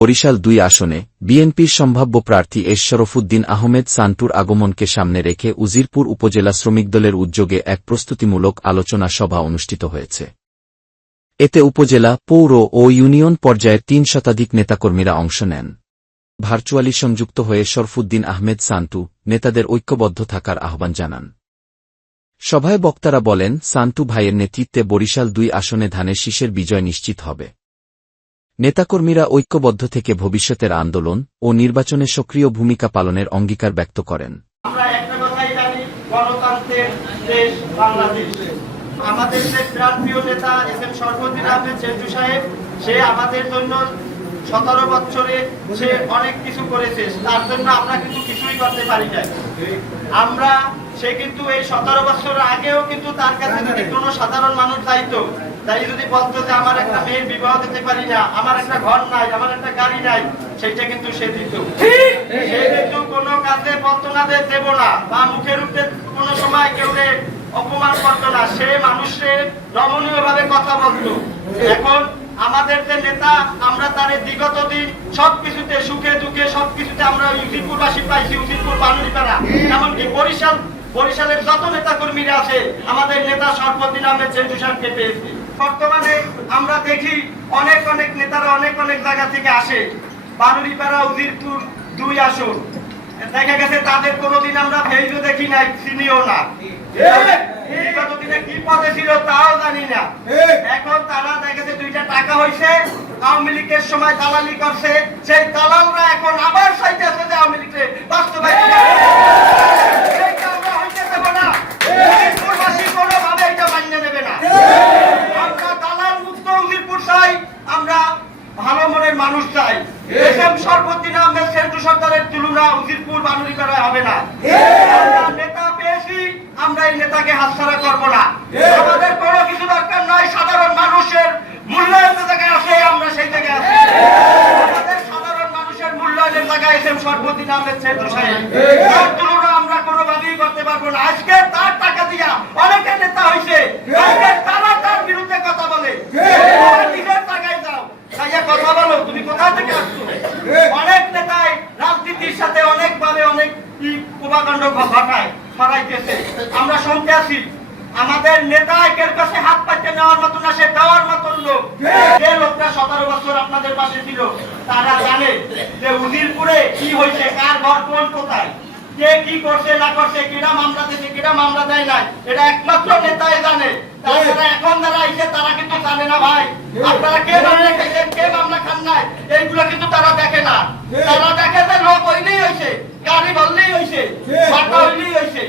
বরিশাল দুই আসনে বিএনপির সম্ভাব্য প্রার্থী এস শরফুদ্দিন আহমেদ সান্টুর আগমনকে সামনে রেখে উজিরপুর উপজেলা শ্রমিক দলের উদ্যোগে এক প্রস্তুতিমূলক আলোচনা সভা অনুষ্ঠিত হয়েছে। এতে উপজেলা, পৌর ও ইউনিয়ন পর্যায়ের তিন শতাধিক নেতাকর্মীরা অংশ নেন। ভার্চুয়ালি সংযুক্ত হয়ে শরফুদ্দিন আহমেদ সান্টু নেতাদের ঐক্যবদ্ধ থাকার আহ্বান জানান। সভায় বক্তারা বলেন, সান্টু ভাইয়ের নেতৃত্বে বরিশাল দুই আসনে ধানের শীষের বিজয় নিশ্চিত হবে। নেতাকর্মীরা ঐক্যবদ্ধ থেকে ভবিষ্যতের আন্দোলন ও নির্বাচনে সক্রিয় ভূমিকা পালনের অঙ্গীকার ব্যক্ত করেন। আমাদের যে প্রাণপ্রিয় নেতা এস এম সর্বদিন আহমেদ চেঞ্জু সাহেব, সে আমাদের জন্য সতেরো বছরে সে অনেক কিছু করেছে, তার জন্য আমরা কিন্তু কিছুই করতে পারি না আমরা সে কিন্তু এই সতেরো বছর আগেও কিন্তু তার কাছে যদি কোনো সাধারণ মানুষ যাইতো, তাই যদি বলতো যে আমার একটা মেয়ের বিবাহ দিতে পারি না, আমার একটা ঘর নাই, আমার একটা গাড়ি নাই, সেটা কিন্তু সে দিত। সে কিন্তু কোনো কাজে বলতো না যে দেব না, বা মুখের উপরে কোনো সময় কেউ অপমান করতো না, সে মানুষের নমনীয় ভাবে কথা বলতো। এখন আমাদের যে নেতা, আমরা তার বিগত দিন সবকিছুতে সুখে দুঃখে সবকিছুতে আমরা উজিরপুরবাসী পাইছি, উজিরপুর বানুরিপাড়া এমনকি বরিশাল, বরিশালের যত নেতা কর্মীরা আছে, আমাদের নেতা সর্বদিন আহমেদ চেঞ্জু সাহেবকে পেয়েছি। বর্তমানে আমরা দেখি অনেক অনেক নেতারা অনেক অনেক জায়গা থেকে আসে। বানুরিপাড়া উজিরপুর দুই আসন। দেখা গেছে তাদের কোনোদিন আমরা ফেইজও দেখি নাই, চিনিও না। বিগত কি পদে ছিল তাও জানি না। এখন তারা দেখেছে দুইটা টাকা হইছে আওয়ামী লীগের সময় দালালি করছে সেই দালালরা এখন আবার চাইতে যে আওয়ামী লীগকে বাস্তবায়ন আমরা হইতে দেব না। উজিরপুরবাসী কোনোভাবে এটা মান্য নেবে না। আমরা দালাল মুক্ত উজিরপুর চাই আমরা ভালো মনের মানুষ চাই। এসএম সর্বদিন আহমেদ সেন্টু সরকারের তুলনা উজিরপুর বানুরিপাড়ায় হবে না। নেতা আমরা এই নেতাকে হাতছাড়া করব না। আমাদের কোনো কিছু দরকার নাই, সাধারণ মানুষের মূল্যায়ন যে জায়গায় আসে আমরা সেই জায়গায় আছি। আমাদের সাধারণ মানুষের মূল্যায়নের জায়গায় এসে সর্বদিন আহমেদ কোনো সাহেব। আমরা কোনোভাবেই করতে পারব না। আজকে তার টাকা দিয়া অনেকে নেতা হয়েছে আজকে তারা তার বিরুদ্ধে কথা বলে তোমার নিজের টাকায় যাও তাইয়া কথা বলো তুমি কোথা থেকে আসছো অনেক নেতাই রাজনীতির সাথে অনেকভাবে অনেক কি কুবাকাণ্ড ঘটায় ছড়াইতেছে আছি আমাদের নেতা একের কাছে হাত পাচ্ছে নেওয়ার মতন না সে দেওয়ার মতন লোক। যে লোকটা সতেরো বছর আপনাদের পাশে ছিল তারা জানে যে উজিরপুরে কি হয়েছে কার ঘর কোন কোথায়। কে কি করছে না করছে কিরা মামলা কিরা মামলা দেয় নাই এটা একমাত্র নেতাই জানে। তাছাড়া এখন যারা আইছে তারা কিন্তু জানে না ভাই। আপনারা কে মামলা খাইছেন কে মামলা খান নাই এইগুলো কিন্তু তারা দেখে না। তারা দেখে যে লোক হইলেই হয়েছে গাড়ি বললেই হয়েছে বাটা হইলেই হয়েছে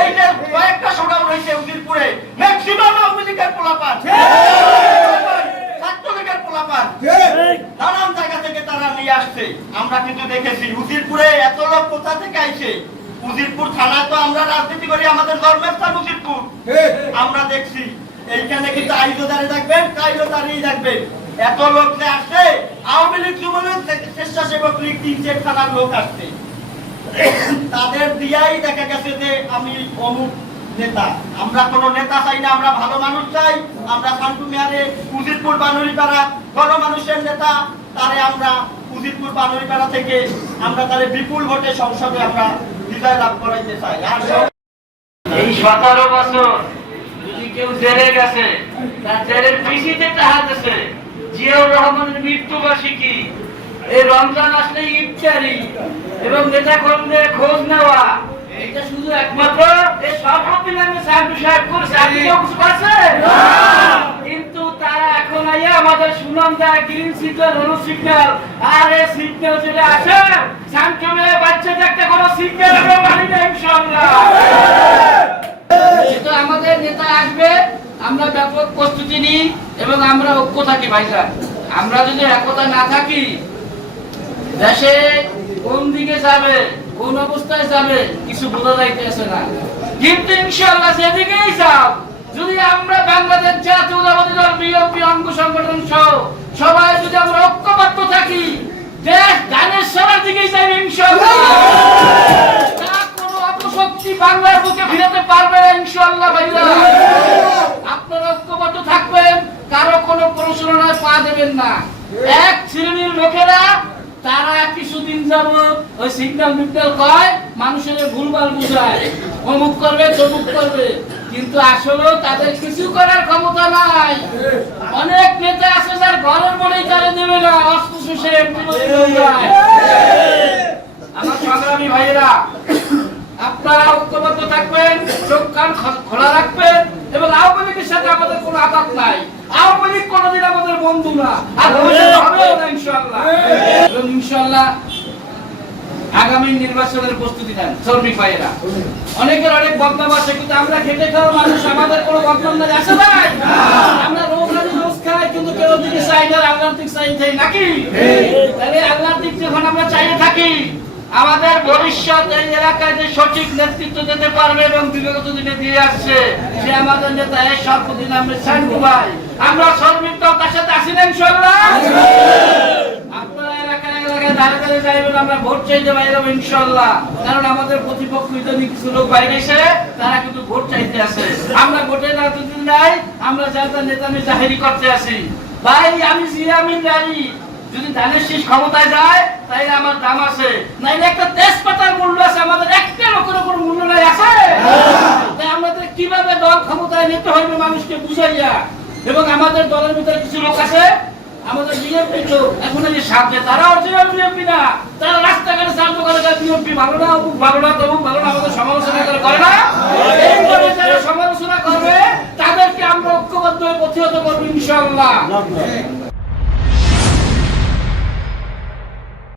এই যে কয়েকটা শোডাউন হয়েছে উজিরপুরে। ম্যাক্সিমাম আওয়ামী লীগের পোলাপান। ছাত্রলীগের পোলাপান। নানান জায়গা থেকে তারা নিয়ে আসছে। আমরা কিন্তু দেখেছি উজিরপুরে এত লোক কোথা থেকে আইছে? উজিরপুর থানায় তো আমরা রাজনীতি করি আমাদের জন্মস্থান উজিরপুর। আমরা দেখছি এইখানে কিন্তু আইজো দাঁড়িয়ে থাকবেন কাইজো দাঁড়িয়ে থাকবেন এত লোক যে আসছে আওয়ামী লীগ যুবলীগ স্বেচ্ছাসেবক লীগ তিন চার থানার লোক আসছে। তাদের দিয়াই দেখা গেছে যে আমি অমুক নেতা। আমরা কোনো নেতা চাই না, আমরা ভালো মানুষ চাই। আমরা শান্তু মেয়ারে উজিরপুর বানুরিপাড়া গণমানুষের নেতা। তারে আমরা উজিরপুর বানুরিপাড়া থেকে আমরা তারে বিপুল ভোটে সংসদে আমরা বিজয় লাভ করাইতে চাই। আর এই সতেরো বছর যদি কেউ জেলে গেছে, তার জেলের পিসিতে দিছে জিয়াউর রহমানের মৃত্যুবার্ষিকী। এই রমজান আসলে ইফতারি এবং নেতা খোঁজ নেওয়া। এটা শুধু একমাত্র এই সভাপতি নামে সাহেব সাহেব করেছে আপনি কেউ কিছু পাচ্ছেন কিন্তু তারা এখন আইয়া আমাদের সুনাম দেয় গ্রিন সিগন্যাল হলুদ সিগন্যাল আর এই সিগন্যাল যেটা আছে সাংচমে বাচ্চা একটা কোনো সিগন্যাল আমরা মানি না ইনশাআল্লাহ। যেহেতু আমাদের নেতা আসবে আমরা ব্যাপক প্রস্তুতি নিই এবং আমরা ঐক্য থাকি ভাইজান। আমরা যদি একতা না থাকি দেশে কোন দিকে যাবে? কোন অবস্থায় যাবে, কিছু বোঝা যাইতেছে না। কিন্তু ইনশাআল্লাহ যেদিকেই যাও যদি আমরা বাংলাদেশ জাতীয়তাবাদী দল, বিএনপি, অঙ্গ সংগঠন সহ সবাই যদি আমরা ঐক্যবদ্ধ থাকি, দেশ ধানের সবার দিকেই যাবে ইনশাআল্লাহ। অপশক্তি বাংলার বুকে ফিরাতে পারবে ইনশাআল্লাহ ভাইরা। আপনারা ঐক্যবদ্ধ থাকবেন, কারও কোনো প্ররোচনায় পা দেবেন না। এক শ্রেণির লোকেরা তারা কিছুদিন যাব ওই সিগন্যাল মিগন্যাল কয়, মানুষের ভুলভাল বুঝায়। অমুক করবে, তমুক করবে। কিন্তু আসলে তাদের কিছু করার ক্ষমতা নাই। অনেক নেতা আছে যার ঘরের মনেই তারা দেবে না এমপি আমার সংগ্রামী ভাইয়েরা, আপনারা ঐক্যবদ্ধ থাকবেন, চোখ কান খোলা রাখবেন, এবং আওয়ামী লীগের সাথে আমাদের কোনো আঘাত নাই। আওয়ামী আমাদের বন্ধু না আর হবেও না ইনশাআল্লাহ। এবং ইনশাআল্লাহ আগামী নির্বাচনের প্রস্তুতি নেন শ্রমিক ভাইয়েরা। অনেকের অনেক বদনাম আছে কিন্তু আমরা খেটে খাওয়া মানুষ আমাদের কোনো বদনাম নাই আছে ভাই আমরা রোগ রাজি রোজ খাই কিন্তু কেউ দিকে চাই না আল্লাহর দিক চাই নাকি? তাহলে আল্লাহর দিক যখন আমরা চাইয়ে থাকি আমাদের ভবিষ্যৎ এই এলাকায় যে সঠিক নেতৃত্ব দিতে পারবে এবং বিগত দিনে দিয়ে আসছে, সে আমাদের নেতা এই সর্বদিন আমরা চাইব ভাই আমরা শ্রমিক দল তার সাথে আসি না ইনশাল্লাহ আপনারা এলাকায় এলাকায় দাঁড়িয়ে দাঁড়িয়ে যাইবেন, আমরা ভোট চাইতে ইনশাল্লাহ। কারণ আমাদের তারা কিন্তু ভোট চাইতে আমরা ভোটের নাই, আমরা যারা করতে আসি ভাই, আমি যদি ধানের শীষ ক্ষমতায় যায়, তাইলে আমার দাম আছে। নাইলে একটা তেজপাতার মূল্য আছে, আমাদের একটা লোকের উপর মূল্য নাই, আছে? তাই আমাদের কীভাবে দল ক্ষমতায় নিতে হবে মানুষকে বুঝাইয়া? এবং আমাদের দলের ভিতরে কিছু লোক আছে, আমাদের এখন এই সামনে তারা অরিজিনাল বিএনপি না। তারা রাস্তাঘাটে চালু করে যায় ভালো না, অমুক ভালো না, তমুক ভালো না, আমাদের সমালোচনা করে যারা সমালোচনা করবে, তাদেরকে আমরা ঐক্যবদ্ধ হয়ে প্রতিহত করব ইনশাআল্লাহ।